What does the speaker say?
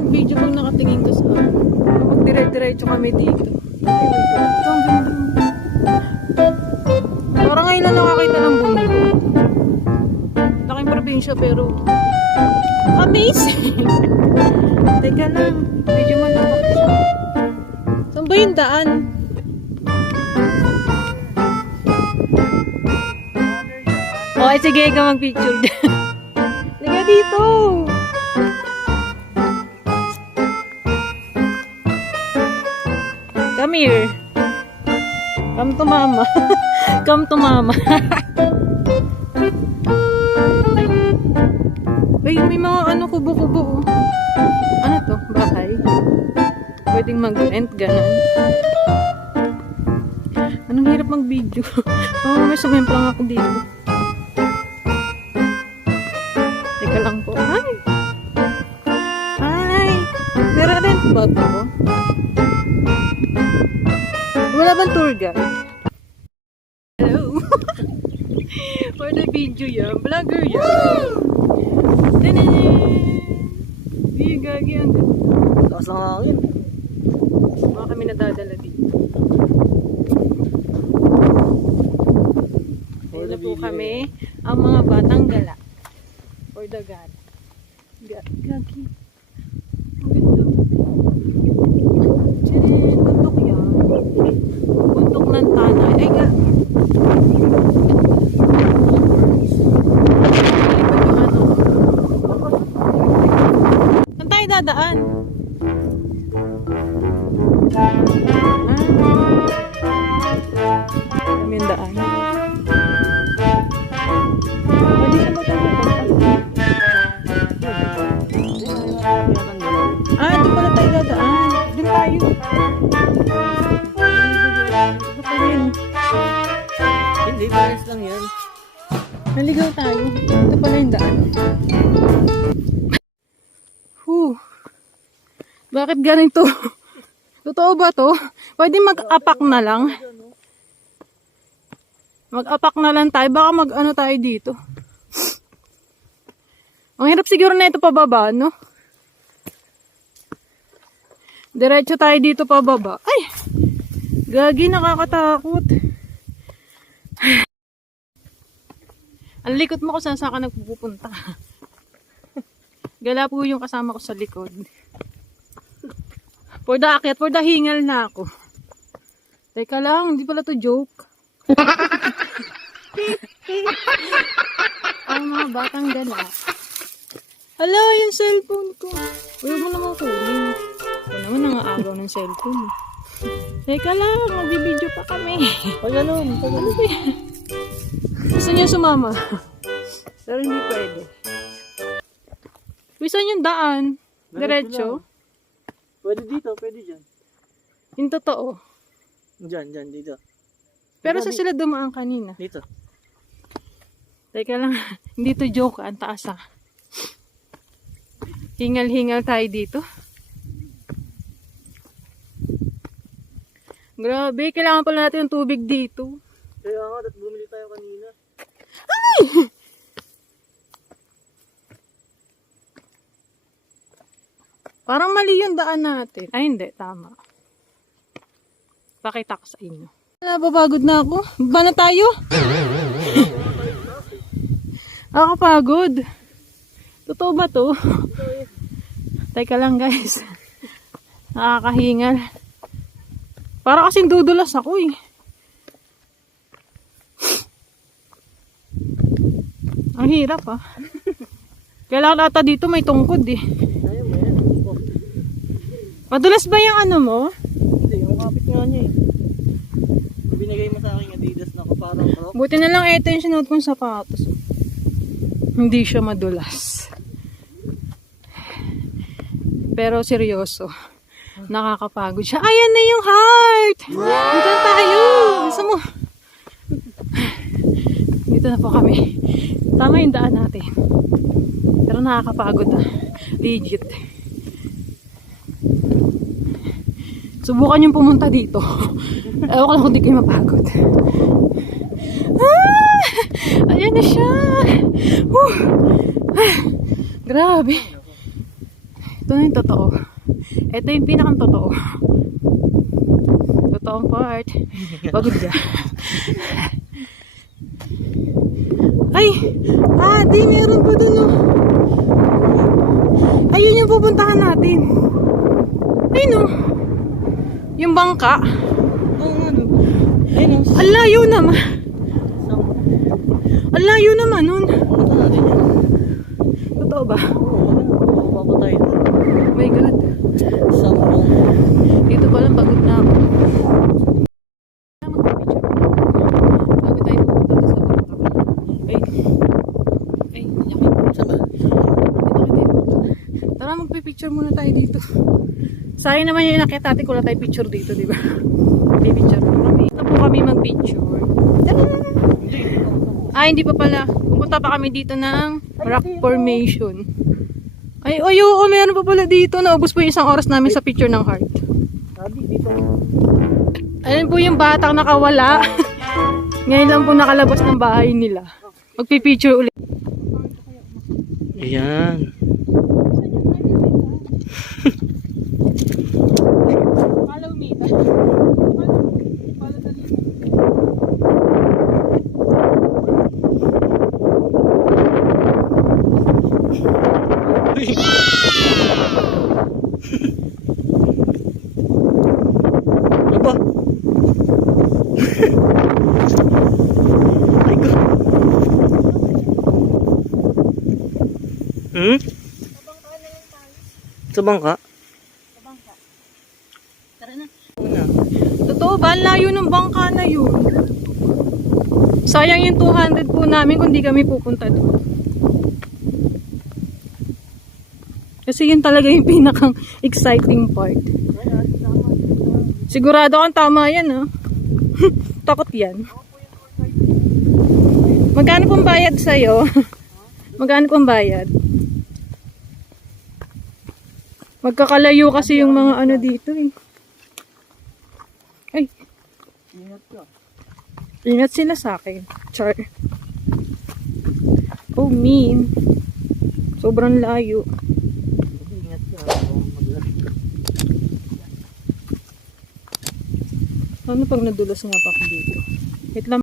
mag-video pag nakatingin ka sa akin. Magdire-diretso kami dito. Ito, ang ganda. Parang ngayon lang nakakita ng bundok. Laking probinsya pero amazing. Teka lang, medyo malawak siya. Saan ba yung daan? Okay, sige, ikaw mag-picture dyan. Liga dito! Come here. Come to mama. Come to mama. Ay, may mga ano kubo-kubo. oh. Ano to? Bahay? Pwedeng mag-rent, ganun. Anong hirap mag-video? Oh, may sumempla lang ako dito. Teka lang po. Hi! Hi! Nire-rent ba to? Wala bang tour guide? Hello! For the video yan, vlogger yan. Tanan! Hindi, gagi ang ganda. Lakas ng hangin. Mga kami nadadala dito. Ayun na po kami, ang mga batang gala. For the God. Ga gagi. Ang ganda. Tcharin, bundok yan. Bundok ng tanay. Ay, ga. Yan. Naligaw tayo. Ito pala yung daan. Whew. Bakit ganito? Totoo ba to? Pwede mag-apak na lang. Mag-apak na lang tayo. Baka mag-ano tayo dito. Ang hirap siguro na ito pababa, no? Diretso tayo dito pababa. Ay! Gagi, nakakatakot. Ang likot mo kung saan saan ka nagpupunta. Gala po yung kasama ko sa likod. For the akyat, for the hingal na ako. Teka lang, hindi pala to joke. Ang mga batang gala. Hala, yung cellphone ko. Huwag mo naman kunin. Ito naman ang agaw ng cellphone. Teka lang, magbibideo pa kami. Pag ganun, pag Ano ba yan? Gusto niyo sumama? Pero hindi pwede. Saan yung daan? Diretso? Pwede dito, pwede dyan. Yung totoo. Dyan, dyan, dito. Pero sa sila dumaan kanina. Dito. Teka lang, hindi to joke, ang taas ah. Hingal-hingal tayo dito. Grabe, kailangan pala natin ng tubig dito. Kaya nga, at bumili tayo kanina. Parang mali yung daan natin. Ay, hindi. Tama. Pakita ko sa inyo. Napapagod na ako. Ba na tayo? ako pagod. Totoo ba to? Teka lang guys. Nakakahingal. Para kasing dudulas ako eh. Ang hirap ah. Kailangan ata dito may tungkod eh. Madulas ba yung ano mo? hindi, yung kapit nga niya eh. Binigay mo sa akin Adidas na ko parang croc. Buti na lang ito yung sinuot kong sapatos. Hindi siya madulas. Pero seryoso. Nakakapagod siya. Ayan na yung heart! Dito na tayo! Gusto mo? Dito na po kami. Tama yung daan natin. Pero nakakapagod ah. Legit. Subukan yung pumunta dito. Ewan ko lang kung di kayo mapagod. Ah! Ayan na siya. Ah, grabe. Ito na yung totoo. Ito yung pinakang totoo. Totoong part. Pagod ka. Ay! Ah, di, meron pa dun oh. Ayun yung pupuntahan natin. Ayun oh. Yung bangka. Oo nga, no. Ayun, oh. Ang layo naman. Ang layo naman nun. Totoo ba? Oo, tayo. Oh my God. Dito pa lang pagod na ako. Bago tayo pupunta doon sa bangka. Ay. Ay, laki. Saan ba? Dito tayo. Tara, magpipicture muna tayo dito. Sayang naman yung inakit natin kung wala tayo picture dito, di ba? Pipicture po kami. Ito po kami mag-picture. Tara! Ah, hindi pa pala. Pupunta pa kami dito ng rock formation. Ay, ay, oo, meron pa pala dito. Naubos po yung isang oras namin sa picture ng heart. Sabi, dito. Ayun po yung batang nakawala. Ngayon lang po nakalabas ng bahay nila. Magpipicture ulit. Ayan. Aba. Ay ko. Hmm? Sa bangka? Tara na. Totoo ba? Layo ng bangka na yun. Sayang yung 200 po namin kung di kami pupunta doon. Kasi yun talaga yung pinakang exciting part. Sigurado kang tama yan, ha? Takot yan. Magkano pong bayad sa'yo? Magkano pong bayad? Magkakalayo kasi yung mga ano dito, eh. Ay, Ingat ka. Ingat sila sa akin. Char. Oh, mean. Sobrang layo. Ingat ka. Ano pag nadulas nga pa ako dito? Wait lang.